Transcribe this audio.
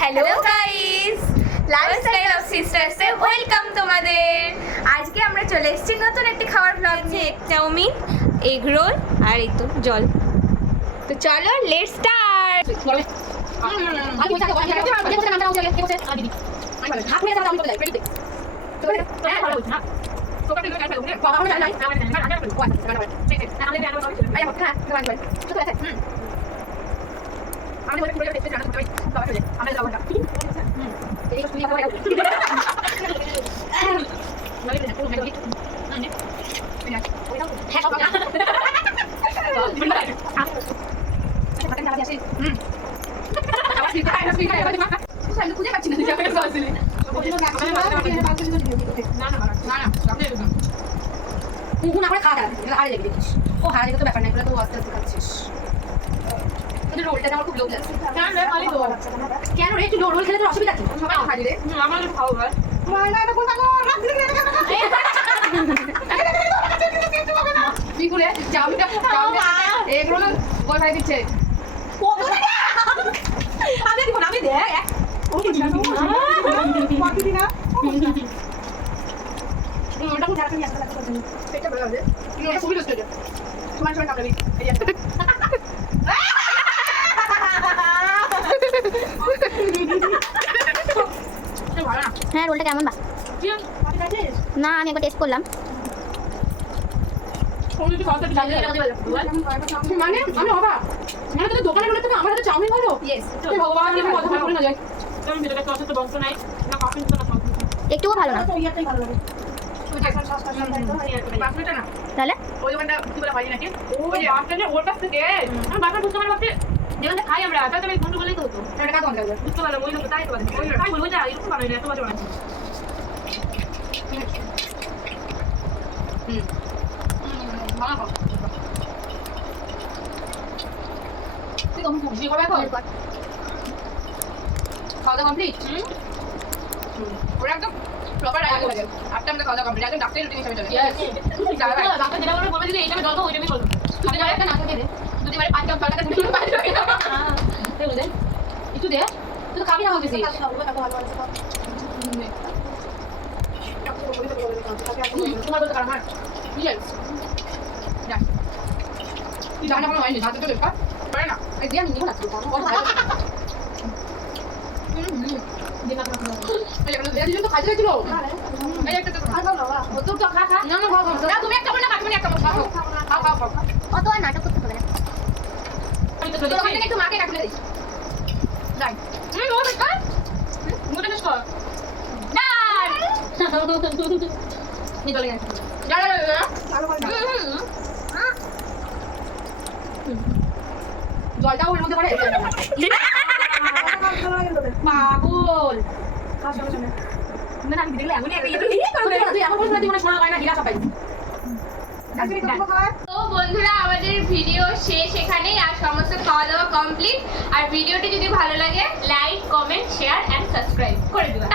Hello guys, lifestyle of sisters A welcome তোমাদের। আজকে আমরা চলে এসেছি নতুন একটি খাবার ব্লগ নিয়ে। চাউমিন, এগ রোল আর এই তো জল। তো চলো লেটস স্টার্ট। খুঁজে পাচ্ছি না হারে লেগে দিচ্ছিস। ও হারা লেগে তো ব্যাপার না, এগুলো তো আস্তে আস্তে খাচ্ছিস। রোলটা আমার খুব লোক যাচ্ছে। কেন রে, তুই রোল খেলে তোর অসুবিধা কি? সবাই খাই রে, আমার খাও ভাই। কি করে চাউমিনটা এগুলো বল ভাই দিচ্ছে। আমি দিব না, আমি দে ও কি না কত দিনা ওটা কোন জায়গা নিয়ে আসতে লাগবে সেটা বলা হবে। তুমি ওটা খুবই লস্ট তোমার সঙ্গে কাপড় এই হ্যাঁ, রোলটা কেমন বা? না, আমি একবার টেস্ট করলাম। মানে আমি অবাক, মানে তোদের দোকানে বলে তুমি আমার হাতে চাউমিন ভালো। ভগবান কি কথা বলে না যায়। একটুও ভালো না তাহলে ওই দোকানটা কি বলে হয় নাকি ওই যে আপনাদের ওর কাছ থেকে আমি বারবার বুঝতে পারলাম যে যেখানে খাই আমরা তাহলে আমি বন্ধু বলেই তো হতো এটা কাজ অন লাগবে বুঝতে পারলাম ওই লোক তাই তো ওই তাই বলবো যে এরকম বানাই না এত বাজে বানাচ্ছি ভালো খাও তুই কম খুশি হবে এখন খাওয়া দাওয়া কমপ্লিট ওরা একদম প্রপার আইডিয়া লাগে আটটা আমরা খাওয়া দাওয়া কমপ্লিট একদম ডাক্তারের রুটিন হিসেবে চলে ডাক্তার যেটা বলে বলে দিলে এইটা আমি জল খাবো ওইটা আমি করবো যদি বারে একটা না খেতে দে যদি বারে 5 কাপ জল খেতে দিলে পাঁচ হয়ে যাবে তাই বলে একটু দে তুই তো খাবি না বলছিস তোমার বলতে পারো আমার ইয়েস যা তুই জানা কোনো হয়নি হাতে তো দেখা পারে না এই দিয়ে আমি নিব না অত আর নাটক করতে হবে না। একটু মাকে রাখলে জলটা ওর মধ্যে পড়ে পাগল তো বন্ধুরা আমাদের ভিডিও শেষ এখানেই আর সমস্ত খাওয়া দাওয়া কমপ্লিট আর ভিডিওটি যদি ভালো লাগে like comment share and subscribe করে দিবা।